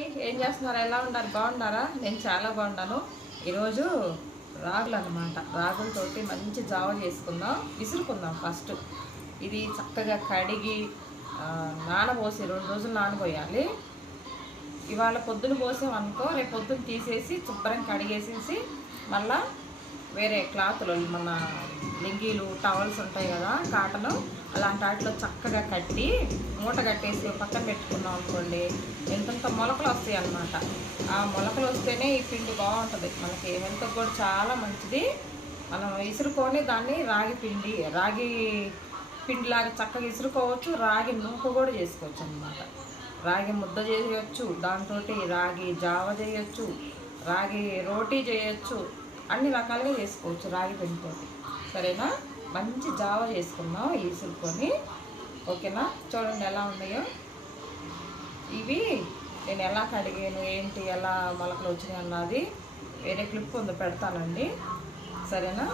ఏం చేస్తున్నారు? ఎలా ఉన్నారు? బాగున్నారా? నేను చాలా బాగున్నాను. ఈరోజు రాగులు అనమాట. రాగులతోటి మంచి జావ చేసుకుందాం, విసురుకుందాం. ఫస్ట్ ఇది చక్కగా కడిగి నానబోసి 2 రోజులు నానబోయాలి. ఇవాళ పొద్దున పోసామనుకో రేపు పొద్దున తీసేసి శుభ్రం కడిగేసేసి మళ్ళా వేరే క్లాత్లో మన లింగీలు టవల్స్ ఉంటాయి కదా, కాటను, అలాంటి వాటిలో చక్కగా కట్టి మూట కట్టేసి పక్కన పెట్టుకున్నాం అనుకోండి, ఎంతంత మొలకలు వస్తాయి అన్నమాట. ఆ మొలకలు వస్తేనే ఈ పిండి బాగుంటుంది, మనకి హెల్త్కి కూడా చాలా మంచిది. మనం ఇసురుకొని దాన్ని రాగి పిండిలాగా చక్కగా ఇసురుకోవచ్చు. రాగి నూక కూడా చేసుకోవచ్చు అన్నమాట. రాగి ముద్ద చేయవచ్చు, దాంతో రాగి జావ చేయొచ్చు, రాగి రోటీ చేయొచ్చు, అన్ని రకాలుగా చేసుకోవచ్చు రాగి పిండితోటి. సరేనా? మంచి జావ చేసుకుందాం ఇసురుకొని. ఓకేనా? చూడండి ఎలా ఉన్నాయో. ఇవి నేను ఎలా కడిగాను ఏంటి, ఎలా మొలకలు వచ్చినాయి అన్నది వేరే క్లిప్ ఉంది, పెడతానండి. సరేనా?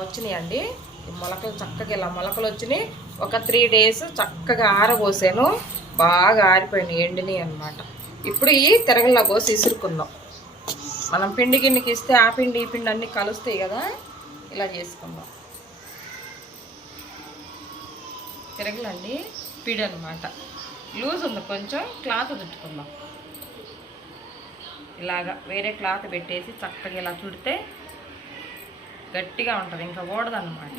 వచ్చినాయండి మొలకలు. చక్కగా ఇలా మొలకలు వచ్చినాయి. ఒక 3 డేస్ చక్కగా ఆరబోసాను, బాగా ఆరిపోయినాయి, ఎండినాయి అనమాట. ఇప్పుడు ఈ తిరగల్లా పోసి ఇసురుకుందాం. మనం పిండి గిన్నెకి ఇస్తే ఆ పిండి ఈ పిండి అన్నీ కలుస్తాయి కదా, ఇలా చేసుకుందాం. తిరగలండి పిడి అనమాట. లూజ్ ఉంది కొంచెం, క్లాత్ చుట్టుకుందాం. ఇలాగా వేరే క్లాత్ పెట్టేసి చక్కగా ఇలా చుడితే గట్టిగా ఉంటుంది, ఇంకా ఓడదన్నమాట.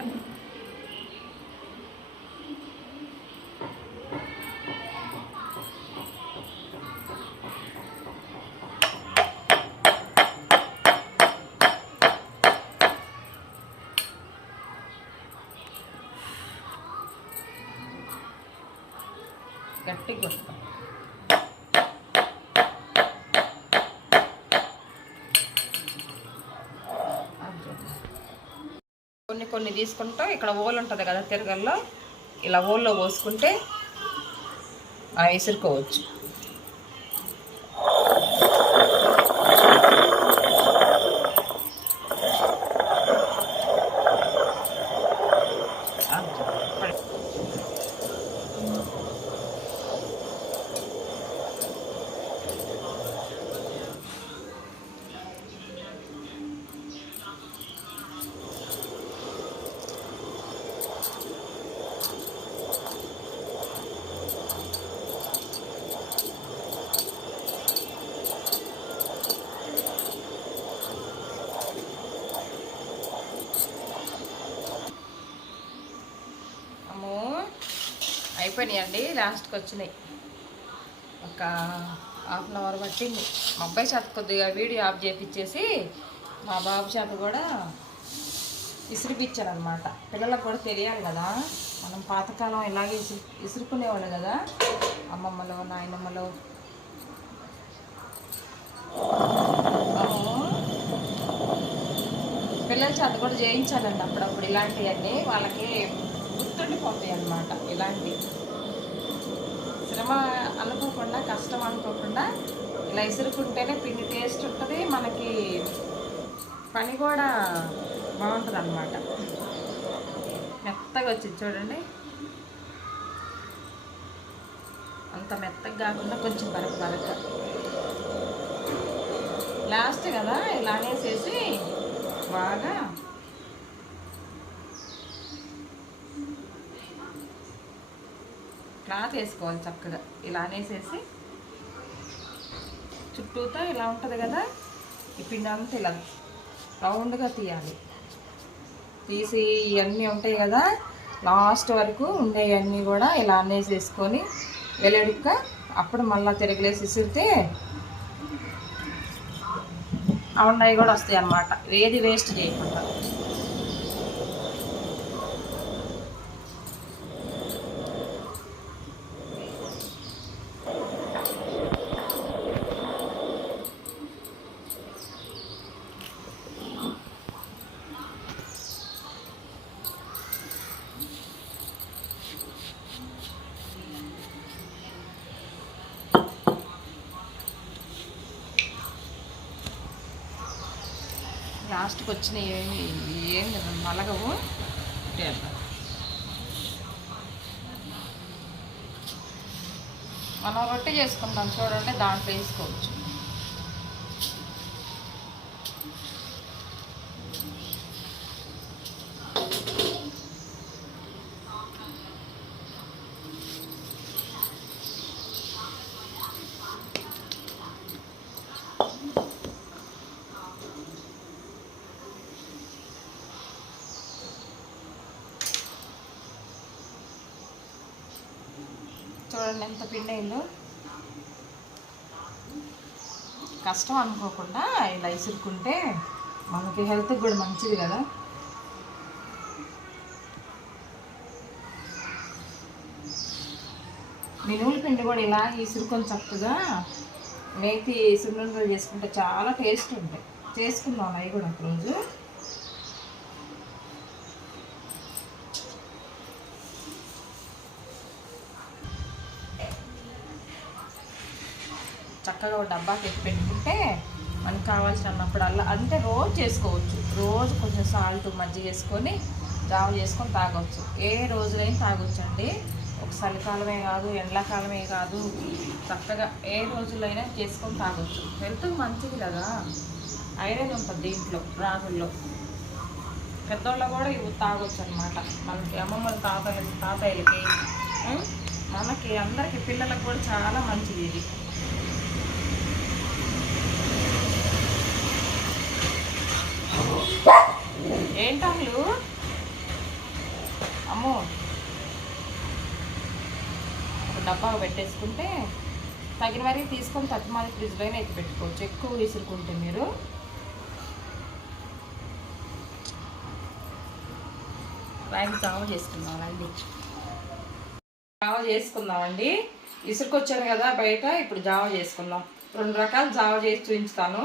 గట్టిగా వస్తాం. కొన్ని తీసుకుంటాం. ఇక్కడ ఓలు ఉంటుంది కదా తిరగల్లో, ఇలా ఓల్లో పోసుకుంటే విసురుకోవచ్చు. అయిపోయినాయండి, లాస్ట్కి వచ్చినాయి. ఒక 1/2 అవర్ పట్టింది. మా అబ్బాయి చేత కొద్దిగా వీడియో ఆఫ్ చేపించేసి మా బాబు చేత కూడా ఇసురుపిచ్చాను అనమాట. పిల్లలకు కూడా తెలియాలి కదా, మనం పాతకాలం ఇలాగే ఇసురుకునేవాళ్ళు కదా, అమ్మమ్మలో నాయనమ్మలో. పిల్లల చేత కూడా చేయించాలండి అప్పుడప్పుడు ఇలాంటివన్నీ, వాళ్ళకి గుర్తుండిపోతాయి అన్నమాట. ఇలాంటి శ్రమ అనుకోకుండా, కష్టం అనుకోకుండా ఇలా ఇసురుకుంటేనే పిండి టేస్ట్ ఉంటుంది, మనకి పని కూడా బాగుంటుంది అన్నమాట. మెత్తగా వచ్చింది చూడండి, అంత మెత్తగా కాకుండా కొంచెం బరక లాస్ట్ కదా ఇలా అనేసేసి బాగా క్లాత్ వేసుకోవాలి చక్కగా. ఇలా అనేసేసి చుట్టూతో ఇలా ఉంటుంది కదా, ఈ పిండి అంతా ఇలా రౌండ్గా తీయాలి. తీసి ఇవన్నీ ఉంటాయి కదా లాస్ట్ వరకు ఉండేవన్నీ కూడా ఇలా అనేసేసుకొని వెల్లడిక్క అప్పుడు మళ్ళీ తిరగలేసి విసిరితే ఉన్నాయి కూడా వస్తాయి అన్నమాట, ఏది వేస్ట్ చేయకుండా. లాస్ట్కి వచ్చిన ఏం నలగవు. మనం రొట్టె చేసుకుంటాం చూడండి, దాంట్లో వేసుకోవచ్చు. చూడండి ఎంత పిండి అయిందో. కష్టం అనుకోకుండా ఇలా ఇసురుకుంటే మనకి హెల్త్కి కూడా మంచిది కదా. మినుముల పిండి కూడా ఇలా ఇసురుకొని చక్కగా మేతి సున్నుండలు చేసుకుంటే చాలా టేస్ట్ ఉంటాయి. చేసుకుందాం అవి కూడా ఒకరోజు. చక్కగా ఒక డబ్బాకి ఎత్తి పెట్టుకుంటే మనకు కావాల్సినప్పుడల్లా, అంటే రోజు చేసుకోవచ్చు. రోజు కొంచెం సాల్ట్ మజ్జిగ వేసుకొని జావ చేసుకొని తాగవచ్చు. ఏ రోజులైనా తాగొచ్చు అండి. ఒక చలికాలమే కాదు, ఎండాకాలమే కాదు, చక్కగా ఏ రోజులైనా చేసుకొని తాగొచ్చు. హెల్త్కి మంచిది కదా, ఐరన్ ఉంటుంది దీంట్లో, రాగుల్లో. పెద్దోళ్ళు కూడా ఇవి తాగొచ్చు అనమాట. మనకి అమ్మమ్మల తాతయ్యలకి మనకి అందరికీ పిల్లలకు కూడా చాలా మంచిది ఇది. ఏంటమ్ములు అమ్మో, ఒక డబ్బాగా పెట్టేసుకుంటే తగిన వరకు తీసుకొని తట్టుమాలి ఫ్రిడ్జ్లోనే ఎత్తి పెట్టుకోవచ్చు. ఎక్కువ విసురుకుంటే మీరు రాగి జావ చేసుకుందామండి. జావ చేసుకుందామండి. ఇసురుకొచ్చాను కదా బయట, ఇప్పుడు జావ చేసుకుందాం. 2 రకాల జావ చేసి చూపించుతాను.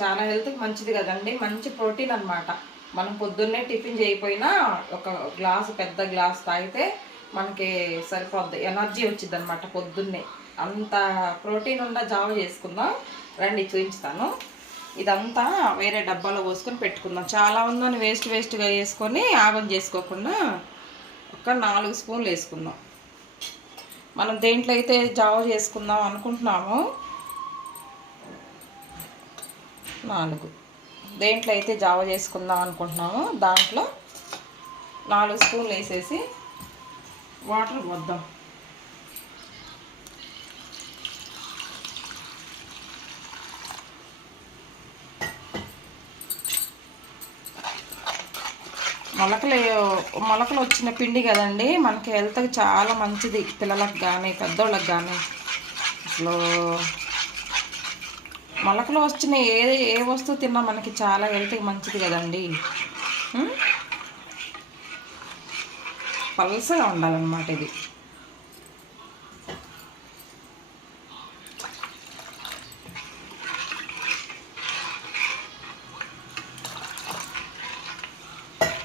చాలా హెల్త్కి మంచిది కదండి, మంచి ప్రోటీన్ అన్నమాట. మనం పొద్దున్నే టిఫిన్ చేయకపోయినా ఒక గ్లాసు, పెద్ద గ్లాస్ తాగితే మనకి సరిపోద్ది, ఎనర్జీ వచ్చింది అనమాట పొద్దున్నే. అంత ప్రోటీన్ ఉన్న జావ చేసుకుందాం రండి, చూపించుతాను. ఇదంతా వేరే డబ్బాలో పోసుకొని పెట్టుకుందాం. చాలా ఉందని వేస్ట్గా వేసుకొని ఆగం చేసుకోకుండా ఒక 4 స్పూన్లు వేసుకుందాం. మనం దేంట్లో అయితే జావ చేసుకుందాం అనుకుంటున్నామో 4 దేంట్లో అయితే జావ చేసుకుందాం అనుకుంటున్నామో దాంట్లో 4 స్పూన్లు వేసేసి వాటర్ పోద్దాం. మొలకలు వచ్చిన పిండి కదండి, మనకి హెల్త్కి చాలా మంచిది. పిల్లలకు కానీ పెద్దోళ్ళకి కానీ అసలు మొలకలు వచ్చిన ఏ వస్తువు తిన్నా మనకి చాలా హెల్త్కి మంచిది కదండి. పల్సగా ఉండాలన్నమాట ఇది.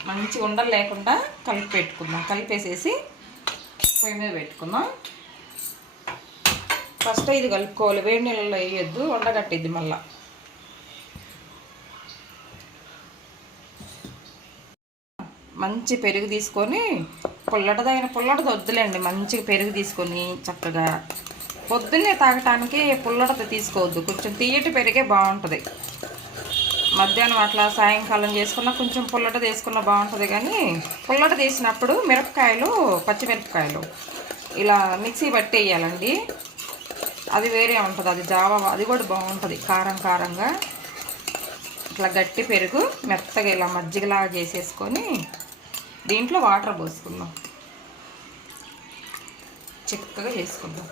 మంచి ఉండలు లేకుండా కలిపి పెట్టుకుందాం. కలిపేసేసి పొయ్యి మీద పెట్టుకుందాం. ఫస్ట్ ఇది కలుపుకోవాలి, వేడి నీళ్ళలో వేయొద్దు, ఉండగట్టిద్ది మళ్ళా. మంచి పెరుగు తీసుకొని పుల్లటిది వద్దులేండి, మంచిగా పెరుగు తీసుకొని చక్కగా పొద్దున్నే తాగటానికి పుల్లటిది తీసుకోవద్దు, కొంచెం తీయటి పెరిగే బాగుంటుంది. మధ్యాహ్నం అట్లా సాయంకాలం చేసుకున్నా కొంచెం పుల్లటిది వేసుకున్నా బాగుంటుంది. కానీ పుల్లటి తీసినప్పుడు పచ్చిమిరపకాయలు ఇలా మిక్సీ పట్టి వేయాలండి, అది వేరే ఉంటుంది. అది జావా అది కూడా బాగుంటుంది, కారం కారంగా. ఇట్లా గట్టి పెరుగు మెత్తగా ఇలా మజ్జిగలాగా చేసేసుకొని దీంట్లో వాటర్ పోసుకుందాం, చిక్కగా చేసుకుందాం.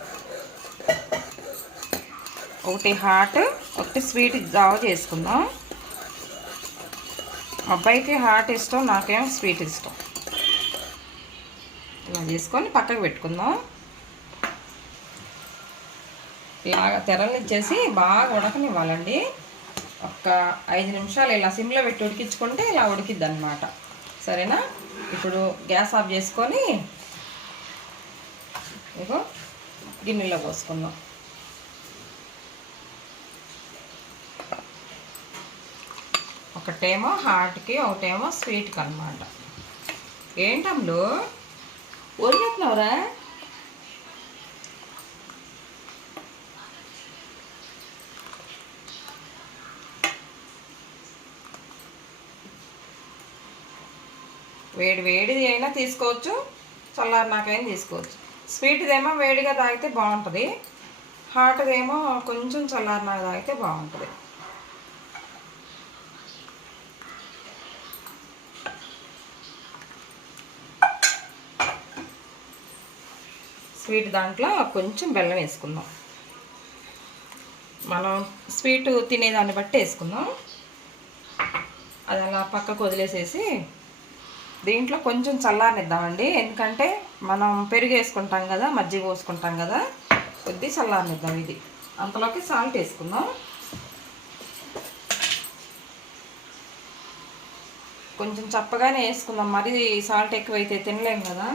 ఒకటి హాట్ ఒకటి స్వీట్ జావ చేసుకుందాం. అబ్బాయికి హాట్ ఇష్టం, నాకేమో స్వీట్ ఇష్టం. ఇలా చేసుకొని పక్కకు పెట్టుకుందాం. ఇలాగ తెరలిచ్చేసి బాగా ఉడకనివ్వాలండి. ఒక 5 నిమిషాలు ఇలా సిమ్లో పెట్టి ఉడికించుకుంటే ఇలా ఉడికిద్ది అనమాట. సరేనా? ఇప్పుడు గ్యాస్ ఆఫ్ చేసుకొని ఇగో గిన్నెలో పోసుకుందాం. ఒకటేమో హాట్కి, ఒకటేమో స్వీట్కి అనమాట. ఏంటమ్ములు వదిలేస్తున్నావురా? వేడిది అయినా తీసుకోవచ్చు, చల్లారినాకైనా తీసుకోవచ్చు. స్వీట్దేమో వేడిగా తాగితే బాగుంటుంది, హాట్దేమో కొంచెం చల్లారినాక తాగితే బాగుంటుంది. స్వీట్ దాంట్లో కొంచెం బెల్లం వేసుకుందాం. మనం స్వీట్ తినేదాన్ని బట్టి వేసుకుందాం. అది అలా పక్కకు వదిలేసేసి దీంట్లో కొంచెం చల్లారనిద్దామండి. ఎందుకంటే మనం పెరుగు వేసుకుంటాం కదా, మజ్జిగ పోసుకుంటాం కదా, కొద్దిగా చల్లారనిద్దాం. ఇది అంతలోకి సాల్ట్ వేసుకుందాం. కొంచెం చప్పగానే వేసుకుందాం, మరి సాల్ట్ ఎక్కువైతే తినలేం కదా.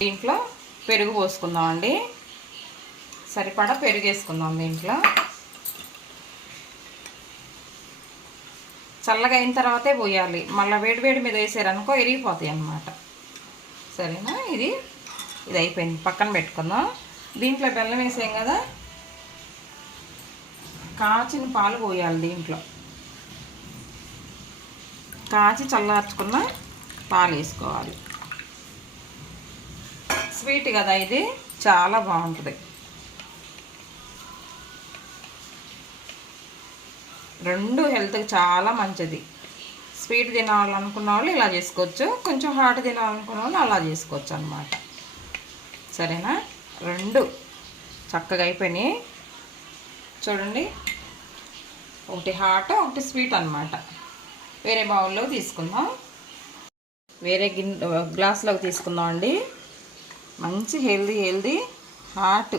దీంట్లో పెరుగు పోసుకుందాం అండి, సరిపడా పెరుగు వేసుకుందాం. దీంట్లో చల్లగా అయిన తర్వాతే పోయాలి, మళ్ళీ వేడి మీద వేసారనుకో ఎరిగిపోతాయి అన్నమాట. సరేనా? ఇది అయిపోయింది, పక్కన పెట్టుకుందాం. దీంట్లో బెల్లం వేసాం కదా, కాచిన పాలు పోయాలి. దీంట్లో కాచి చల్లార్చుకున్న పాలు వేసుకోవాలి. స్వీట్ కదా, ఇది చాలా బాగుంటుంది. రెండు హెల్త్కి చాలా మంచిది. స్వీట్ తినాలనుకున్న వాళ్ళు ఇలా చేసుకోవచ్చు, కొంచెం హాట్ తినాలనుకున్న వాళ్ళు అలా చేసుకోవచ్చు అన్నమాట. సరేనా? రెండు చక్కగా అయిపోయినాయి చూడండి. ఒకటి హాట్ ఒకటి స్వీట్ అన్నమాట. వేరే బౌల్లో తీసుకుందాం, వేరే గ్లాస్లోకి తీసుకుందాం అండి. మంచి హెల్దీ హాట్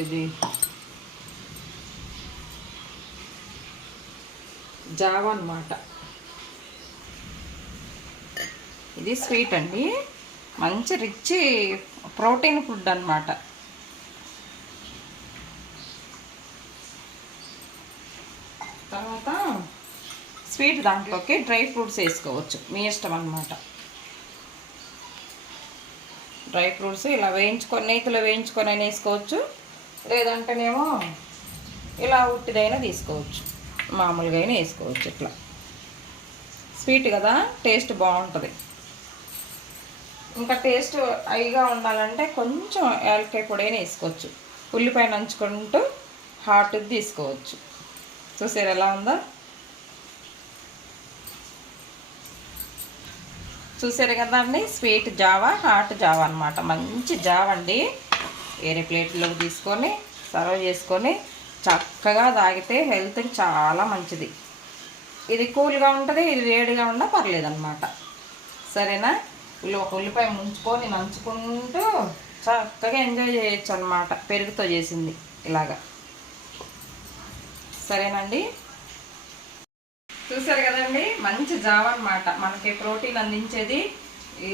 ఇది జావా అన్నమాట. ఇది స్వీట్ అండి, మంచి రిచ్ ప్రోటీన్ ఫుడ్ అన్నమాట. తర్వాత స్వీట్ దాంట్లోకి డ్రై ఫ్రూట్స్ వేసుకోవచ్చు, మీ ఇష్టం అన్నమాట. డ్రై ఫ్రూట్స్ ఇలా నేతిలో వేయించుకొని అయినా వేసుకోవచ్చు, లేదంటేనేమో ఇలా ఉట్టిదైనా తీసుకోవచ్చు, మామూలుగా అయినా వేసుకోవచ్చు. ఇట్లా స్వీట్ కదా, టేస్ట్ బాగుంటుంది. ఇంకా టేస్ట్ హైగా ఉండాలంటే కొంచెం యాలక్కాయ పొడి అయినా వేసుకోవచ్చు. ఉల్లిపాయ నంచుకుంటూ హాట్ తీసుకోవచ్చు. చూసారు ఎలా ఉందో? చూసారు కదా అండి, స్వీట్ జావా హాట్ జావా అనమాట. మంచి జావ అండి. వేరే ప్లేట్లోకి తీసుకొని సర్వ్ చేసుకొని చక్కగా తాగితే హెల్త్కి చాలా మంచిది. ఇది కూల్గా ఉంటుంది, ఇది వేడిగా ఉన్నా పర్లేదన్నమాట. సరేనా? ఒక ఉల్లిపాయ ముంచుకొని నంచుకుంటూ చక్కగా ఎంజాయ్ చేయొచ్చు అన్నమాట, పెరుగుతో చేసింది ఇలాగా. సరేనండి? చూసారు కదండి, మంచి జావ అన్నమాట. మనకి ప్రోటీన్ అందించేది, ఈ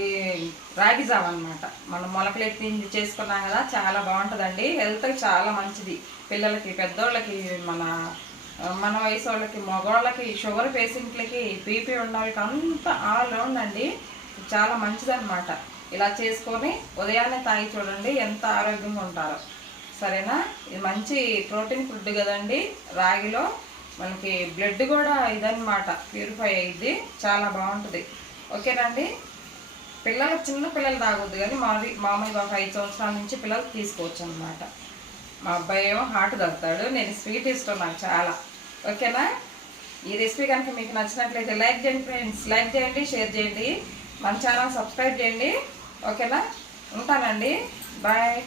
రాగి జావ అనమాట. మనం మొలకలెత్తి చేసుకున్నాం కదా, చాలా బాగుంటుందండి. హెల్త్కి చాలా మంచిది. పిల్లలకి, పెద్దోళ్ళకి, మన వయసు వాళ్ళకి, మగవాళ్ళకి, షుగర్ పేషెంట్లకి, బీపీ ఉన్న వాళ్ళకి అంతా ఆల్ రౌండ్ అండి. చాలా మంచిదన్నమాట. ఇలా చేసుకొని ఉదయాన్నే తాగి చూడండి, ఎంత ఆరోగ్యంగా ఉంటారో. సరేనా? ఇది మంచి ప్రోటీన్ ఫుడ్ కదండి. రాగిలో మనకి బ్లడ్ కూడా ఇదన్నమాట ప్యూరిఫై అయ్యిద్ది. చాలా బాగుంటుంది. ఓకేనండి. చిన్న పిల్లలు తాగొద్దు, కానీ మామూలుగా ఒక 5 సంవత్సరాల నుంచి పిల్లలు తీసుకోవచ్చు అనమాట. మా అబ్బాయి ఏమో హాట్ తాగుతాడు, నేను స్వీట్ ఇష్టం నాకు చాలా. ఓకేనా? ఈ రెసిపీ కనుక మీకు నచ్చినట్లయితే లైక్ చేయండి ఫ్రెండ్స్, లైక్ చేయండి, షేర్ చేయండి, మన ఛానల్ సబ్స్క్రైబ్ చేయండి. ఓకేనా? ఉంటానండి. బాయ్.